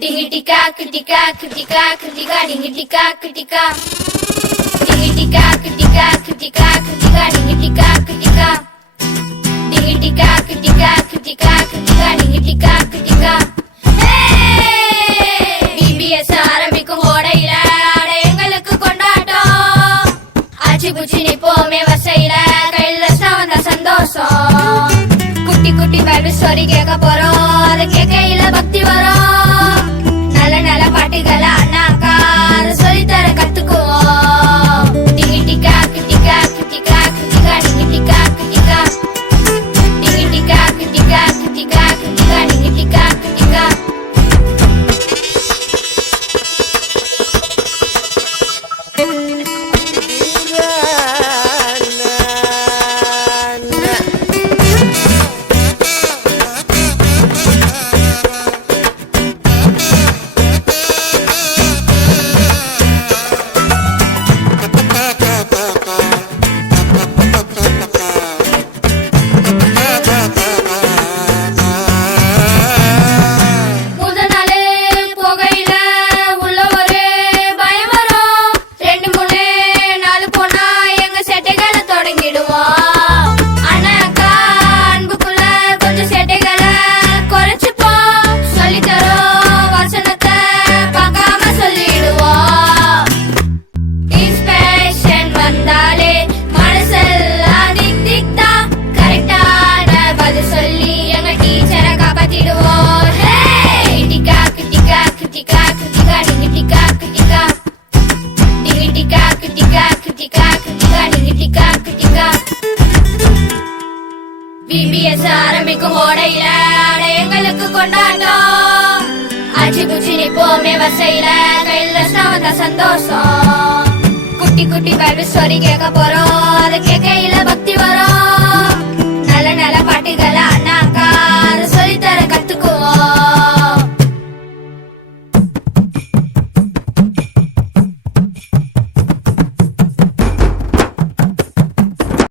Dingitika, kitika, kitika, kitika, dingitika, kitika. Dingitika, kitika, kitika, kitika, dingitika, kitika. Dingitika, kitika, kitika, kitika, dingitika, kitika. BBS ஆரம்பிக்கும் ஓடையில எங்களுக்கு கொண்டாட்டம். ஆச்சி புச்சி நிப்போமே வசையில கையில வந்த சந்தோஷம். குட்டி குட்டி பைபிள் ஸ்டோரி கேட்க போறோம், அது கேட்கையில பக்தி வரும். நல்ல நல்ல பாட்டுகளை அண்ணாக்கா அதை சொல்லித்தர கத்துக்குவோம். டிங்கிட்டிக்கா கிட்டிக்கா கிட்டிக்கா கிட்டிக்கா டிங்கிட்டிக்கா கிட்டிக்கா. டிங்கிட்டிக்கா கிட்டிக்கா கிட்டிக்கா கிட்டிக்கா டிங்கிட்டிக்கா கிட்டிக்கா. BBS ஆரம்பிக்கும் ஓடையில எங்களுக்கு கொண்டாட்டம். ஆச்சி புச்சி நிப்போமே வசையில கையில வந்த சந்தோஷம். குட்டி குட்டி பைபிள் ஸ்டோரி கேட்க போறோம், அது கேட்கையில பக்தி வரும். நல்ல நல்ல பாட்டுகளை